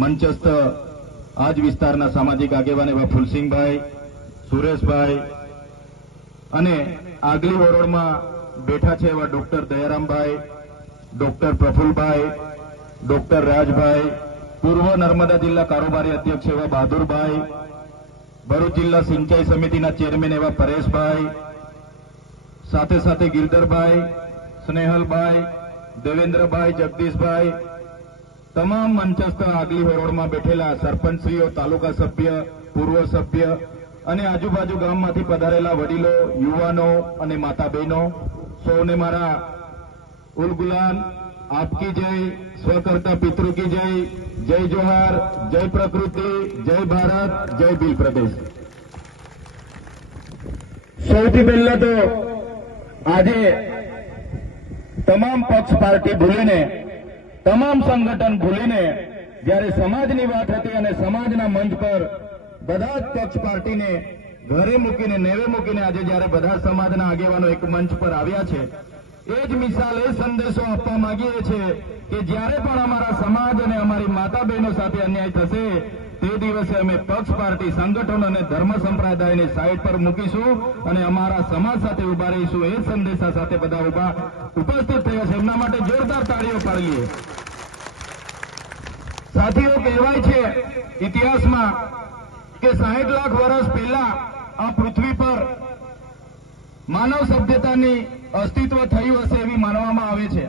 મંચસ્થ આજ વિસ્તારના સામાજિક આગેવાન એવા ફૂલસિંહભાઈ, સુરેશભાઈ અને આગલી ઓરડમાં બેઠા છે એવા doctor દયારામભાઈ, doctor Prafulbhai, doctor Rajbhai, પૂર્વ નર્મદા જિલ્લા કારોબારી અધ્યક્ષ એવા બહાદુરભાઈ, ભરૂચ જિલ્લા સિંચાઈ સમિતિના ચેરમેન એવા પરેશભાઈ, સાથે સાથે ગિરધરભાઈ, સ્નેહલભાઈ, દેવેન્દ્રભાઈ, જગદીશભાઈ, તમામ મંચસ્થ આગલી હરોળમાં બેઠેલા સરપંચશ્રીઓ, તાલુકા સભ્ય, પૂર્વ સભ્ય અને આજુબાજુ ગામમાંથી પધારેલા વડીલો, યુવાનો અને માતા બહેનો, સૌને મારા ઉલગુલાન આપકી જય, સ્વકર્તા પિતૃ કી જય, જય જોહાર, જય પ્રકૃતિ, જય ભારત, જય ભીલ પ્રદેશ। સૌથી પહેલા તો આજે તમામ પક્ષ પાર્ટી ભૂલીને, તમામ સંગઠન ભૂલીને જ્યારે સમાજની વાત હતી અને સમાજના મંચ પર બધા જ પક્ષ પાર્ટીને ઘરે મૂકીને, નેવે મૂકીને આજે જ્યારે બધા સમાજના આગેવાનો એક મંચ પર આવ્યા છે, એ જ મિસાલ, એ સંદેશો આપવા માંગીએ છીએ કે જ્યારે પણ અમારા સમાજ અને અમારી માતા બહેનો સાથે અન્યાય થશે તે દિવસે અમે પક્ષ પાર્ટી, સંગઠન અને ધર્મ સંપ્રદાયને સાઈડ પર મૂકીશું અને અમારા સમાજ સાથે ઉભા રહીશું। એ સંદેશા સાથે બધા ઉપસ્થિત થયા છે, એમના માટે જોરદાર તાળીઓ પાડીએ। સાથીઓ, કહેવાય છે ઇતિહાસમાં કે 60 લાખ વર્ષ પહેલા આ પૃથ્વી પર માનવ સભ્યતાની અસ્તિત્વ થયું હશે એવી માનવામાં આવે છે।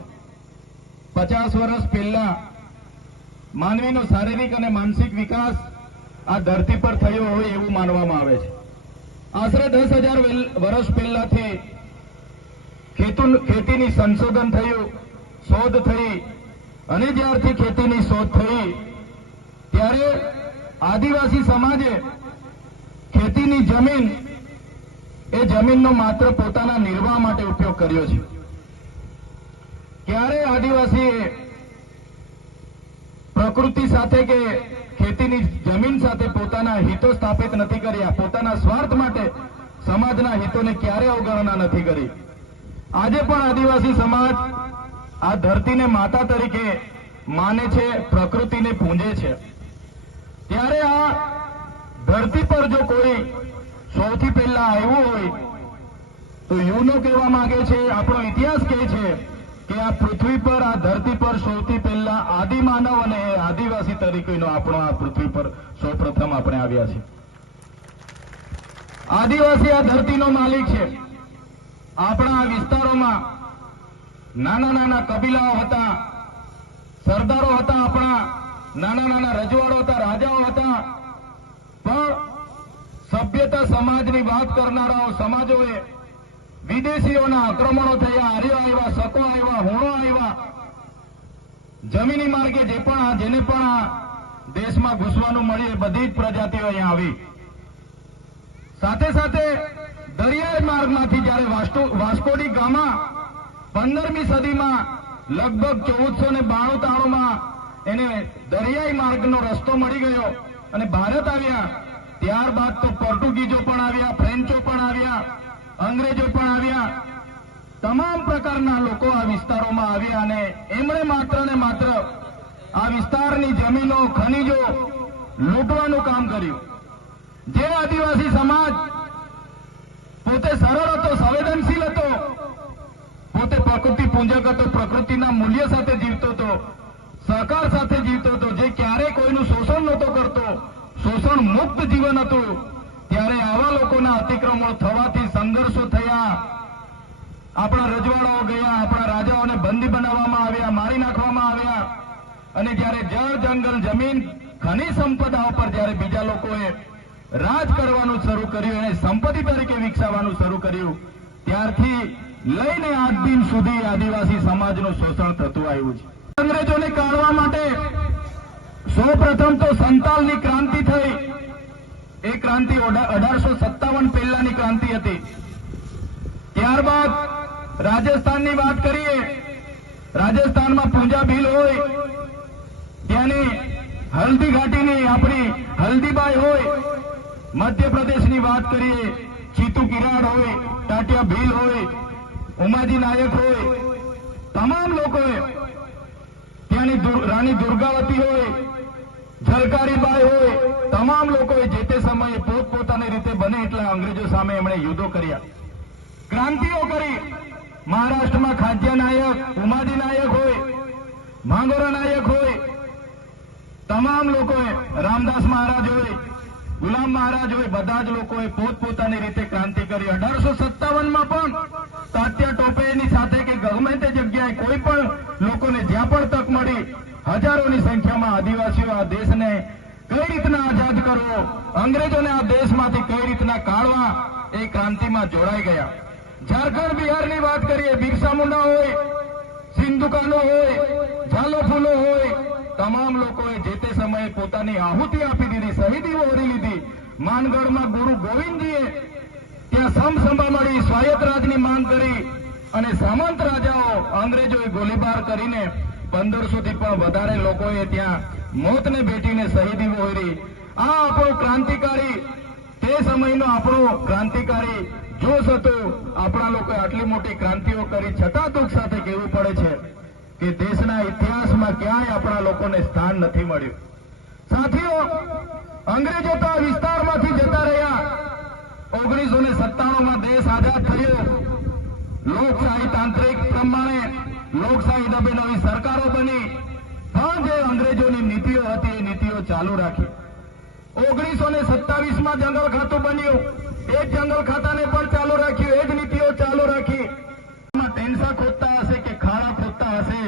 50 વર્ષ પહેલા માનવીનો શારીરિક અને માનસિક વિકાસ આ ધરતી પર થયો હોય એવું માનવામાં આવે છે। આશરે 10,000 વર્ષ પહેલાથી ખેતીની સંશોધન થયું, શોધ થઈ અને જ્યારથી ખેતીની શોધ થઈ ત્યારે આદિવાસી સમાજે ખેતીની જમીન, એ જમીનનો માત્ર પોતાના નિર્વાહ માટે ઉપયોગ કર્યો છે। ક્યારે આદિવાસીએ પ્રકૃતિ સાથે કે ખેતીની જમીન સાથે પોતાના હિતો સ્થાપિત નથી કર્યા, પોતાના સ્વાર્થ માટે સમાજના હિતોને ક્યારે અવગણના નથી કરી। આજે પણ આદિવાસી સમાજ આ ધરતીને માતા તરીકે માને છે, પ્રકૃતિને પૂંજે છે। ત્યારે આ ધરતી પર જો કોઈ સૌથી પહેલા આવ્યું હોય તો યુનો કહેવા માંગે છે, આપણો ઇતિહાસ કહે છે કે આ પૃથ્વી પર, આ ધરતી પર સૌથી પહેલા આદિમાનવ અને આદિવાસી તરીકેનો આપણો આ પૃથ્વી પર સૌપ્રથમ આપણે આવ્યા છીએ। આદિવાસી આ ધરતીનો માલિક છે। આપણા આ વિસ્તારોમાં નાના નાના કબીલાઓ હતા, સરદારો હતા, આપણા નાના નાના રજવાડો હતા, રાજાઓ હતા, પણ સભ્યતા સમાજની વાત કરનારાઓ સમાજોએ વિદેશીઓના આક્રમણો થયા, આર્યો આવ્યા, શકો આવ્યા, હુણો આવ્યા, જમીની માર્ગે જેને પણ આ દેશમાં ઘૂસવાનું મળ્યું એ બધી જ પ્રજાતિઓ અહીંયા આવી। સાથે સાથે દરિયાઈ માર્ગમાંથી જ્યારે વાસ્કોડી ગામા 15મી સદીમાં લગભગ 1492-93માં એને દરિયાઈ માર્ગનો રસ્તો મળી ગયો અને ભારત આવ્યા, ત્યારબાદ તો પોર્ટુગીઝો પણ આવ્યા, ફ્રેન્ચો પણ આવ્યા, અંગ્રેજો પણ આવ્યા, તમામ પ્રકારના લોકો આ વિસ્તારોમાં આવ્યા અને એમણે માત્ર ને માત્ર આ વિસ્તારની જમીનો, ખનીજો લૂંટવાનું કામ કર્યું। જે આદિવાસી સમાજ પોતે સરળ હતો, સંવેદનશીલ હતો, પોતે પ્રકૃતિ પૂજક હતો, પ્રકૃતિના મૂલ્ય સાથે જીવતો હતો, સહકાર સાથે જીવતો હતો, જે ક્યારેય કોઈનું શોષણ નહોતો કરતો, શોષણ મુક્ત જીવન હતું, ત્યારે આવા લોકોના અતિક્રમણો થવાથી સંઘર્ષો થયા, આપણા રજવાડાઓ ગયા, આપણા રાજાઓને બંદી બનાવવામાં આવ્યા, મારી નાખવામાં આવ્યા અને જ્યારે જળ, જંગલ, જમીન, ખનિજ સંપદાઓ પર જ્યારે બીજા લોકોએ રાજ કરવાનું શરૂ કર્યું, એને સંપત્તિ તરીકે વિકસાવવાનું શરૂ કર્યું, ત્યારથી લઈને આજ દિન સુધી આદિવાસી સમાજનું શોષણ થતું આવ્યું છે। અંગ્રેજોને કાઢવા માટે સૌપ્રથમ તો સંતાલની ક્રાંતિ થઈ। એ ક્રાંતિ 1857 પહેલાની ક્રાંતિ હતી। ત્યારબાદ રાજસ્થાનની વાત કરીએ, રાજસ્થાનમાં પૂંજા ભીલ હોય, ત્યાંની હલ્દી ઘાટીની આપણી હલ્દીબાઈ હોય, મધ્યપ્રદેશની વાત કરીએ, ચીતુ કિરાડ હોય, ટાટિયા ભીલ હોય, ઉમાજી નાયક હોય, તમામ લોકોએ ત્યાંની રાણી દુર્ગાવતી હોય, ઝલકારીબાઈ હોય, તમામ લોકોએ જે તે સમયે પોતપોતાની રીતે બને એટલા અંગ્રેજો સામે એમણે યુદ્ધો કર્યા, ક્રાંતિઓ કરી. મહારાષ્ટ્રમાં ખાદ્ય નાયક, ઉમાજી નાયક હોય, માંગોરા નાયક હોય, તમામ લોકોએ, રામદાસ મહારાજ હોય, ગુલામ મહારાજ હોય, બધા જ લોકોએ પોતપોતાની રીતે ક્રાંતિ કરી. 1857માં પણ તાત્યા ટોપેની સાથે કે ગમે તે જગ્યાએ કોઈ પણ લોકોને જ્યાં પણ તક મળી, હજારોની સંખ્યામાં આદિવાસીઓ આ દેશને કઈ રીતના આઝાદ કરવો, અંગ્રેજોને આ દેશમાંથી કઈ રીતના કાઢવા, એ ક્રાંતિમાં જોડાઈ ગયા. ઝારખંડ બિહારની વાત કરીએ, બિરસા મુંડા હોય, સિંધુ કાનો હોય, ઝાલો ફૂલો હોય, તમામ લોકોએ જે તે સમયે પોતાની આહુતિ આપી દીધી, શહીદીઓ ઓરી લીધી. માનગઢમાં ગુરુ ગોવિંદજીએ ત્યાં સમસંભા મળી, સ્વાયત્ત રાજની માંગ કરી અને સામંત રાજાઓ અંગ્રેજોએ ગોળીબાર કરીને 1500 થી પણ વધારે લોકોએ ત્યાં મોતને ભેટીને શહીદીઓ ઓરી. આ આપણો ક્રાંતિકારી, તે સમયનો આપણો ક્રાંતિકારી જોશ હતો. આપણા લોકોએ આટલી મોટી ક્રાંતિઓ કરી છતાં દુઃખ સાથે કહેવું પડે છે કે દેશના ઇતિહાસમાં ક્યાંય આપણા લોકોને સ્થાન નથી મળ્યું. સાથીઓ, અંગ્રેજો તો આ વિસ્તારમાંથી જતા રહ્યા. 1997માં દેશ આઝાદ થયો. લોકશાહી તાંત્રિક પ્રમાણે લોકશાહી ઢબે નવી સરકારો બની, પણ જે અંગ્રેજોની નીતિઓ હતી એ નીતિઓ ચાલુ રાખી. 1927માં જંગલ ખાતું બન્યું, એ જ જંગલ ખાતાને પણ ચાલુ રાખ્યું, એ જ નીતિઓ ચાલુ રાખી. ટેન્સા ખોદતા હશે કે ખાડા ખોદતા હશે,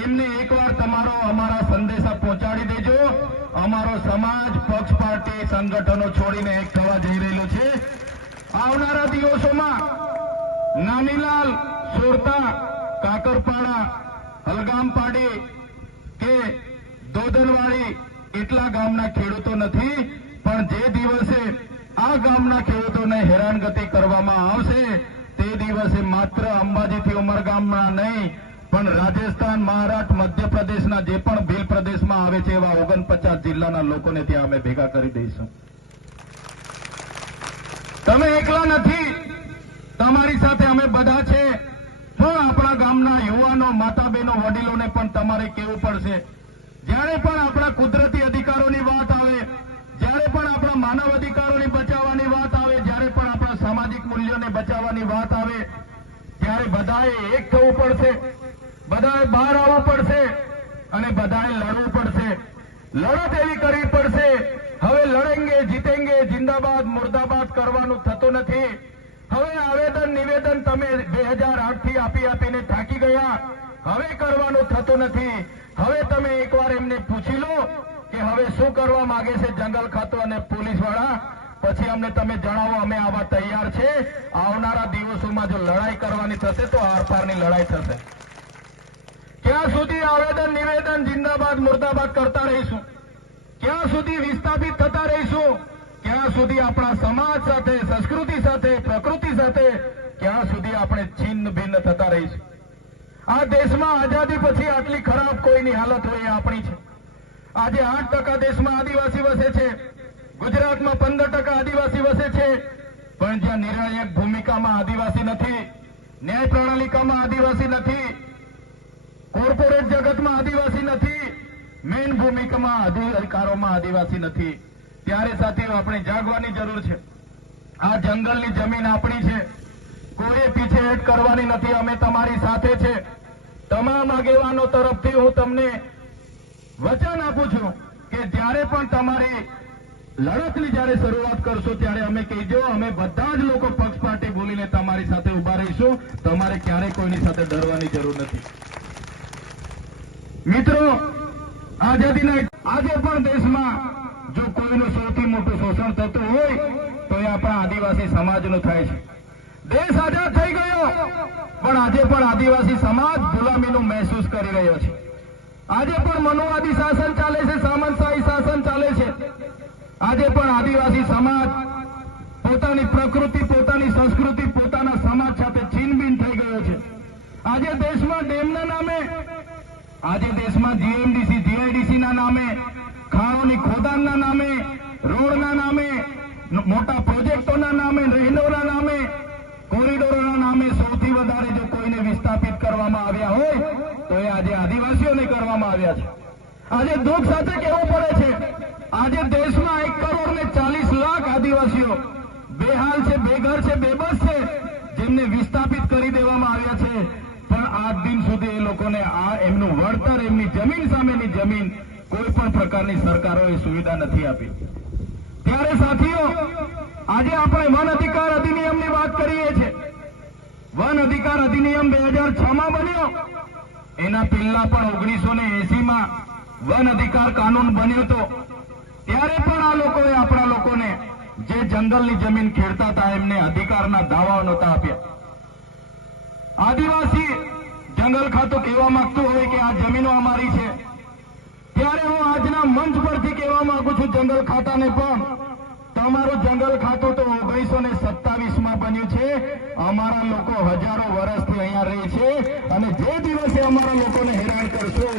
એમને એકવાર તમારો અમારા સંદેશા પહોંચાડી દેજો. અમારો સમાજ પક્ષ, પાર્ટી, સંગઠનો છોડીને એક થવા જઈ રહેલો છે. આવનારા દિવસોમાં નાનીલાલ, સોરતા, કાકરપાડા, હલગામપાડી કે દોધનવાડી એટલા ગામના ખેડૂતો નથી, પણ જે દિવસે આ ગામના ખેડૂતોને હેરાનગતિ કરવામાં આવશે તે દિવસે માત્ર અંબાજીથી ઉમરગામના નહીં, પણ રાજસ્થાન, મહારાષ્ટ્ર, મધ્યપ્રદેશના જે પણ ભીલ પ્રદેશમાં આવે છે એવા 49 જિલ્લાના લોકોને ત્યાં અમે ભેગા કરી દઈશું. તમે એકલા નથી, તમારી સાથે અમે બધા છે. પણ આપણા ગામના યુવાનો, માતા બહેનો, વડીલોને પણ તમારે કહેવું પડશે. જ્યારે પણ આપણા કુદરતી અધિકારોની વાત આવે, જ્યારે પણ આપણા માનવ અધિકારોની બચાવવાની વાત આવે, જ્યારે પણ આપણા સામાજિક મૂલ્યોને બચાવવાની વાત આવે, ત્યારે બધાએ એક થવું પડશે, બધાએ બહાર આવવું પડશે અને બધાએ લડવું પડશે. લડત એવી કરવી પડશે. હવે લડેંગે, જીતેંગે, જિંદાબાદ, મુર્દાબાદ કરવાનું થતું નથી. હવે આવેદન નિવેદન તમે 2008થી આપીને થાકી ગયા. હવે કરવાનું થતું નથી. હવે તમે એકવાર એમને પૂછી લો કે હવે શું કરવા માંગે છે જંગલ ખાતું અને પોલીસ વાળા, પછી અમને તમે જણાવો. અમે આવા તૈયાર છે. આવનારા દિવસોમાં જો લડાઈ કરવાની થશે તો આરપારની લડાઈ થશે. ક્યાં સુધી આવેદન નિવેદન જિંદાબાદ મુર્દાબાદ કરતા રહીશું? ક્યાં સુધી વિસ્થાપિત થતા રહીશું? ક્યાં સુધી આપણા સમાજ સાથે, સંસ્કૃતિ સાથે, પ્રકૃતિ સાથે ક્યાં સુધી આપણે છિન્ન ભિન્ન થતા રહીશું? આ દેશમાં આઝાદી પછી આટલી ખરાબ કોઈની હાલત હોય એ આપણી છે. આજે 8% દેશમાં આદિવાસી વસે છે. ગુજરાતમાં 15% આદિવાસી વસે છે. પણ જ્યાં નિર્ણાયક ભૂમિકામાં આદિવાસી નથી, ન્યાય પ્રણાલિકામાં આદિવાસી નથી, કોર્પોરેટ જગતમાં આદિવાસી નથી, મેઇન ભૂમિકામાં અધિકારોમાં આદિવાસી નથી, ત્યારે સાથીઓ આપણે જાગવાની જરૂર છે. આ જંગલની જમીન આપણી છે. કોઈએ પીછેહટ કરવાની નથી. અમે તમારી સાથે છે. તમામ આગેવાનો તરફથી હું તમને વચન આપું છું કે જ્યારે પણ તમારી લડતની જ્યારે શરૂઆત કરશો ત્યારે અમે કહીજો, અમે બધા જ લોકો પક્ષ પાર્ટી ભૂલીને તમારી સાથે ઉભા રહીશું. તમારે ક્યારેય કોઈની સાથે ડરવાની જરૂર નથી. મિત્રો, આઝાદીના આજે પણ દેશમાં જો કોઈનું સૌથી મોટું શોષણ થતું હોય તો એ આપણા આદિવાસી સમાજનું થાય છે. દેશ આઝાદ થઈ ગયો, પણ આજે પણ આદિવાસી સમાજ ગુલામીનું મહેસૂસ કરી રહ્યો છે. આજે પણ મનુવાદી શાસન ચાલે છે, સામંતશાહી શાસન ચાલે છે. આજે પણ આદિવાસી સમાજ પોતાની પ્રકૃતિ, પોતાની સંસ્કૃતિ, પોતાના સમાજ સાથે છીનબીન થઈ ગયો છે. આજે દેશમાં ડેમના નામે, આજે દેશમાં જીએમડીસી, જીઆઈડીસીના નામે, ખાણોની ખોદાણના નામે, રોડના નામે, મોટા પ્રોજેક્ટોના નામે, રહેણોના નામે, કોરિડોરોના નામે સૌથી વધારે જો કોઈને વિસ્થાપિત કરવામાં આવ્યા હોય તો એ આજે આદિવાસીઓને કરવામાં આવ્યા છે. આજે દુઃખ સાથે કહેવું પડે છે, આજે દેશમાં 1,40,00,000 આદિવાસીઓ બેહાલ છે, બેઘર છે, બેબસ છે, જેમને વિસ્થાપિત કરી દેવામાં આવ્યા છે, પણ આજ દિન સુધી એ લોકોને આ એમનું વળતર, એમની જમીન સામેની જમીન કોઈ પણ પ્રકારની સરકારોએ સુવિધા નથી આપી. ત્યારે સાથીઓ, આજે આપણે વન અધિકાર અધિનિયમની વાત કરીએ છીએ. વન અધિકાર અધિનિયમ 2006માં બન્યો. એના પહેલા પણ 1980માં વન અધિકાર કાનૂન બન્યો હતો. ત્યારે પણ આ લોકોએ આપણા લોકોને જે જંગલની જમીન ખેડતા હતા એમને અધિકારના દાવાઓ નહોતા આપ્યા. આદિવાસી જંગલ ખાતું કહેવા માંગતું હોય કે આ જમીનો અમારી છે, ત્યારે હું આજના મંચ પરથી કહેવા માંગુ છું જંગલ ખાતાને પણ, તમારું જંગલ ખાતું તો 1927માં બન્યું છે. અમારા લોકો હજારો વર્ષથી અહીંયા રહે છે, અને જે દિવસે અમારા લોકોને હેરાન કરશો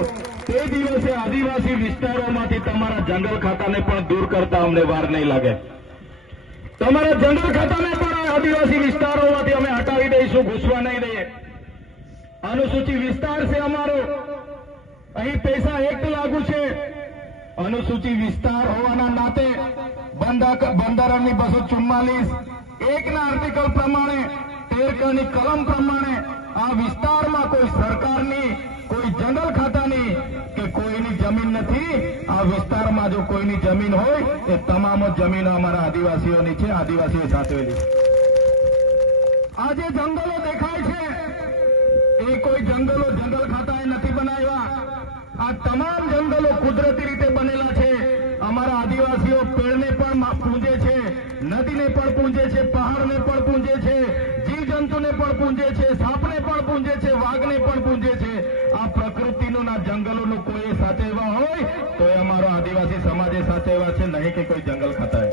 તે દિવસે આદિવાસી વિસ્તારોમાંથી તમારા જંગલ ખાતાને પણ દૂર કરતા અમને વાર નહીં લાગે. તમારા જંગલ ખાતાને પણ આદિવાસી વિસ્તારોમાંથી અમે હટાવી દઈશું, ઘૂસવા નહીં દઈએ. અનુસૂચિત વિસ્તાર છે અમારો, અહીં પૈસા એક્ટ લાગુ છે. અનુસૂચિત વિસ્તાર હોવાના નાતે બંધારણની 244(1) ના આર્ટિકલ પ્રમાણે 13 ની કલમ પ્રમાણે આ વિસ્તારમાં કોઈ સરકારની, કોઈ જંગલ ખાતાની કે કોઈની જમીન નથી. આ વિસ્તારમાં જો કોઈની જમીન હોય એ તમામ જમીનો અમારા આદિવાસીઓની છે, આદિવાસીઓ સાચવેલી. આ જે જંગલો દેખાય છે એ કોઈ જંગલો જંગલ ખાતાએ નથી બનાવ્યા. આ તમામ જંગલો કુદરતી રીતે બનેલા છે. અમારા આદિવાસીઓ પેડને પણ પૂજે છે, નદીને પણ પૂજે છે, પહાડને પણ પૂજે છે, જીવજંતુને પણ પૂજે છે, સાપને પણ પૂજે છે, વાઘને પણ પૂજે છે. આ પ્રકૃતિનું ના જંગલોનું કોઈ સાચવવા હોય તો એ અમારો આદિવાસી સમાજે સાચવવા છે, નહીં કે કોઈ જંગલ ખાતાએ.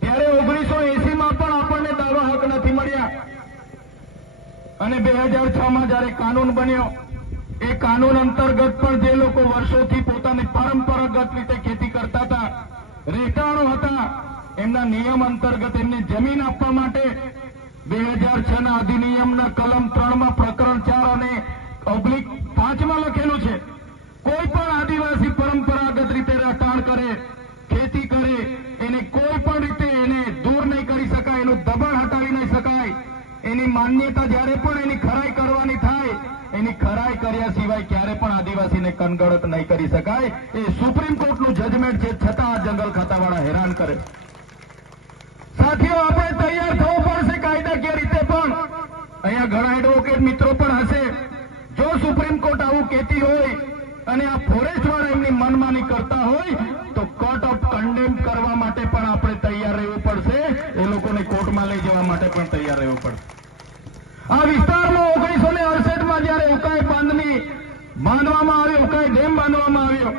ત્યારે 1980માં પણ આપણને દાવા હક નથી મળ્યા, અને 2006માં જયારે કાનૂન બન્યો, એ કાનૂન અંતર્ગત પણ જે લોકો વર્ષોથી પોતાની પરંપરાગત રીતે ખેતી કરતા હતા, રહેઠાણો હતા, એમના નિયમ અંતર્ગત એમને જમીન આપવા માટે 2006ના અધિનિયમના કલમ 3માં પ્રકરણ 4 અને /5માં લખેલું છે, કોઈ પણ આદિવાસી પરંપરાગત રીતે રહેઠાણ કરે, ખેતી કરે, એને કોઈ પણ રીતે એને દૂર નહીં કરી શકાય, એનું દબાણ હટાવી નહીં શકાય. એની માન્યતા જ્યારે પણ એની ખરાઈ કરવાની થાય, એની ખરાઈ કર્યા સિવાય ક્યારે પણ આદિવાસીને કનગડત નહીં કરી શકાય. એ સુપ્રીમ કોર્ટનું જજમેન્ટ છે, છતાં આ જંગલ ખાતાવાળા હેરાન કરે. સાથીઓ, આપણે તૈયાર થવું પડશે કાયદાકીય રીતે પણ. અહીંયા ઘણા એડવોકેટ મિત્રો પણ હશે. જો સુપ્રીમ કોર્ટ આવું કહેતી હોય અને આ ફોરેસ્ટ વાળા એમની મનમાની કરતા હોય તો કોર્ટ ઓફ કન્ડેમ કરવા માટે પણ આપણે તૈયાર રહેવું પડશે. એ લોકોને કોર્ટમાં લઈ જવા માટે પણ તૈયાર રહેવું પડશે. આ વિસ્તારમાં 1968માં જયારે ઉકાઈ બાંધણી બાંધવામાં આવ્યો, ઉકાઈ ડેમ બાંધવામાં આવ્યો,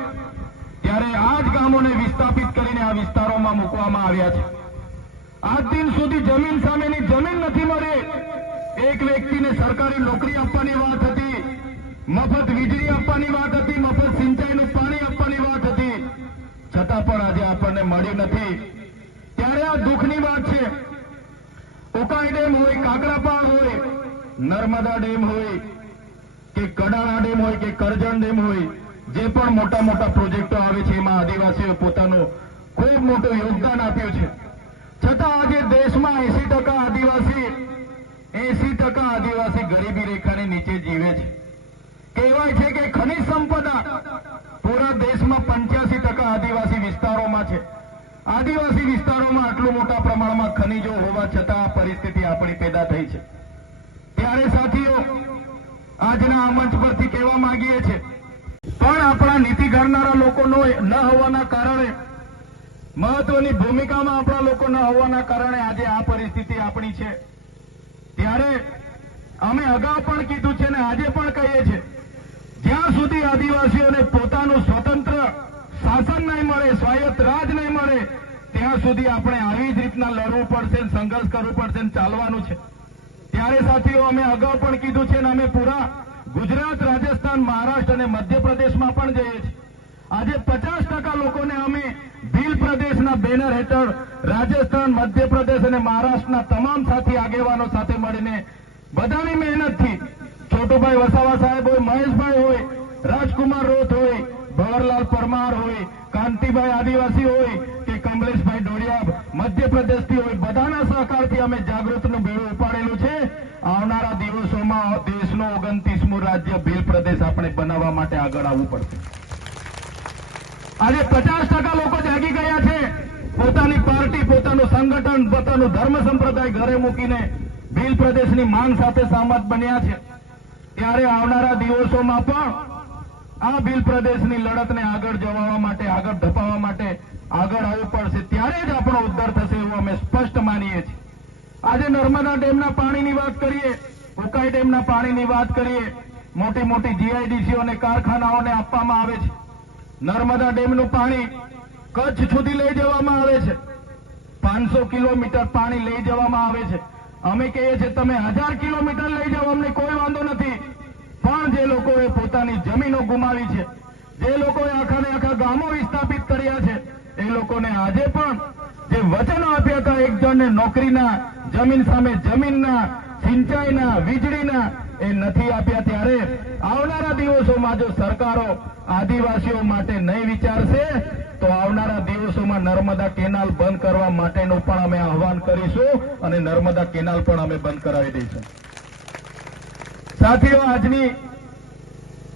ત્યારે આ જ ગામોને વિસ્થાપિત કરીને આ વિસ્તારોમાં મૂકવામાં આવ્યા છે. આજ દિન સુધી જમીન સામેની જમીન નથી મળી. એક વ્યક્તિને સરકારી નોકરી આપવાની વાત હતી, મફત વીજળી આપવાની વાત હતી, મફત સિંચાઈનું પાણી આપવાની વાત હતી, છતાં પણ આજે આપણને મળી નથી. ત્યારે આ દુઃખની વાત છે. ઉકાઈ ડેમ હોય, કાકરાપાળ હોય, નર્મદા ડેમ હોય કે કડાણા ડેમ હોય કે કરજણ ડેમ હોય, જે પણ મોટા મોટા પ્રોજેક્ટો આવે છે એમાં આદિવાસીઓ પોતાનું ખૂબ મોટું યોગદાન આપ્યું છે. છતાં આજે દેશમાં 80% આદિવાસી ગરીબી રેખાની નીચે જીવે છે. કહેવાય છે કે ખનિજ સંપદા પૂરા દેશમાં 85% આદિવાસી વિસ્તારોમાં છે. આદિવાસી વિસ્તારોમાં આટલું મોટા પ્રમાણમાં ખનિજો હોવા છતાં આ પરિસ્થિતિ આપણી પેદા થઈ છે. ત્યારે સાથીઓ, આજના આ મંચ પરથી કહેવા માંગીએ છીએ, પણ આપણા નીતિ ઘડનારા લોકોનો ન હોવાના કારણે, મહત્વની ભૂમિકામાં આપણા લોકો ન હોવાના કારણે આજે આ પરિસ્થિતિ આપણી છે. ત્યારે અમે અગાઉ પણ કીધું છે ને આજે પણ કહીએ છીએ, જ્યાં સુધી આદિવાસીઓને પોતાનું સ્વતંત્ર શાસન નહીં મળે, સ્વાયત્ત રાજ નહીં મળે, ત્યાં સુધી આપણે આવી જ રીતના લડવું પડશે, સંઘર્ષ કરવું પડશે, ચાલવાનું છે. ત્યારે સાથીઓ, અમે અગાઉ પણ કીધું છે ને અમે પૂરા ગુજરાત, રાજસ્થાન, મહારાષ્ટ્ર અને મધ્યપ્રદેશમાં પણ જઈએ છીએ. આજે 50% લોકોને અમે ભીલ પ્રદેશના બેનર હેઠળ રાજસ્થાન, મધ્યપ્રદેશ અને મહારાષ્ટ્રના તમામ સાથી આગેવાનો સાથે મળીને બધાની મહેનતથી, છોટુભાઈ વસાવા સાહેબ હોય, મહેશભાઈ હોય, રાજકુમાર પરમાર હોય, કાંતિભાઈ આદિવાસી હોય કે કમલેશભાઈ ડોડિયા મધ્યપ્રદેશથી હોય, બધાના સહકારથી અમે જાગૃતનું બેડું ઉપાડેલું છે. આવનારા દિવસોમાં દેશનું 29મું રાજ્ય ભીલ પ્રદેશ આપણે બનાવવા માટે આગળ આવવું પડશે. આજે 50% લોકો જાગી ગયા છે. પોતાની પાર્ટી, પોતાનું સંગઠન, પોતાનું ધર્મ સંપ્રદાય ઘરે મૂકીને ભીલ પ્રદેશની માંગ સાથે સહમત બન્યા છે. ત્યારે આવનારા દિવસોમાં પણ આ ભીલ પ્રદેશની લડતને આગળ જવાવા માટે, આગળ ધપાવવા માટે આગળ આવવું પડશે. ત્યારે જ આપણો ઉદ્ધાર થશે એવું અમે સ્પષ્ટ માનીએ છીએ. આજે નર્મદા ડેમના પાણીની વાત કરીએ, ઉકાઈ ડેમના પાણીની વાત કરીએ, મોટી મોટી જીઆઈડીસીઓ અને કારખાનાઓને આપવામાં આવે છે. નર્મદા ડેમનું પાણી કચ્છ સુધી લઈ જવામાં આવે છે. 500 કિલોમીટર પાણી લઈ જવામાં આવે છે. અમે કહીએ છીએ તમે 1000 કિલોમીટર લઈ જાઓ, અમને કોઈ વાંધો નથી. પણ જે લોકોએ પોતાની જમીનો ગુમાવી છે, જે લોકોએ આખાને આખા ગામો વિસ્થાપિત કર્યા છે, એ લોકોને આજે પણ જે વચનો આપ્યા હતા એક જણને નોકરીના, જમીન સામે જમીનના, સિંચાઈના, વીજળીના, એ નથી આપ્યા. ત્યારે આવનારા દિવસોમાં જો સરકારો આદિવાસીઓ માટે નહીં વિચારશે તો આવનારા દિવસોમાં નર્મદા કેનાલ બંધ કરવા માટેનું પણ અમે આહવાન કરીશું અને નર્મદા કેનાલ પણ અમે બંધ કરાવી દઈશું. સાથીઓ, આજની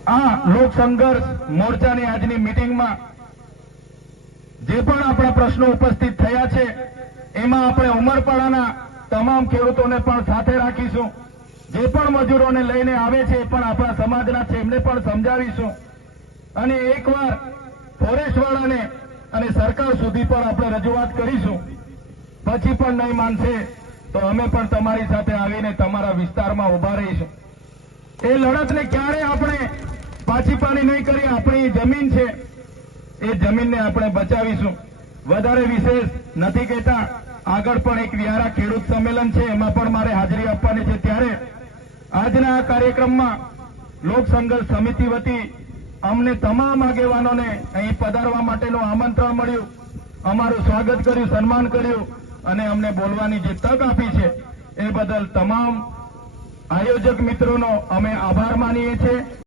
આ લોક સંઘર્ષ મોરચાની આજની મિટિંગમાં જે પણ આપણા પ્રશ્નો ઉપસ્થિત થયા છે એમાં આપણે ઉમરપાડાના તમામ ખેડૂતોને પણ સાથે રાખીશું. જે પણ મજૂરોને લઈને આવે છે એ પણ આપણા સમાજના છે, એમને પણ સમજાવીશું. અને એકવાર ફોરેસ્ટવાળાને અને સરકાર સુધી પણ આપણે રજૂઆત કરીશું. પછી પણ નહીં માનશે તો અમે પણ તમારી સાથે આવીને તમારા વિસ્તારમાં ઉભા રહીશું. એ લડતને ક્યારે આપણે પાછી પાણી નહીં કરી. આપણી જમીન છે, એ જમીનને આપણે બચાવીશું. વધારે વિશેષ નથી કહેતા. આગળ પણ એક વ્યારા ખેડૂત સંમેલન છે, એમાં પણ મારે હાજરી આપવાની છે. ત્યારે આજના આ કાર્યક્રમમાં લોક સંઘર્ષ સમિતિ વતી અમને તમામ આગેવાનોને અહીં પધારવા માટેનું આમંત્રણ મળ્યું, અમારું સ્વાગત કર્યું, સન્માન કર્યું અને અમને બોલવાની જે તક આપી છે એ બદલ તમામ આયોજક મિત્રોનો અમે આભાર માનીએ છીએ.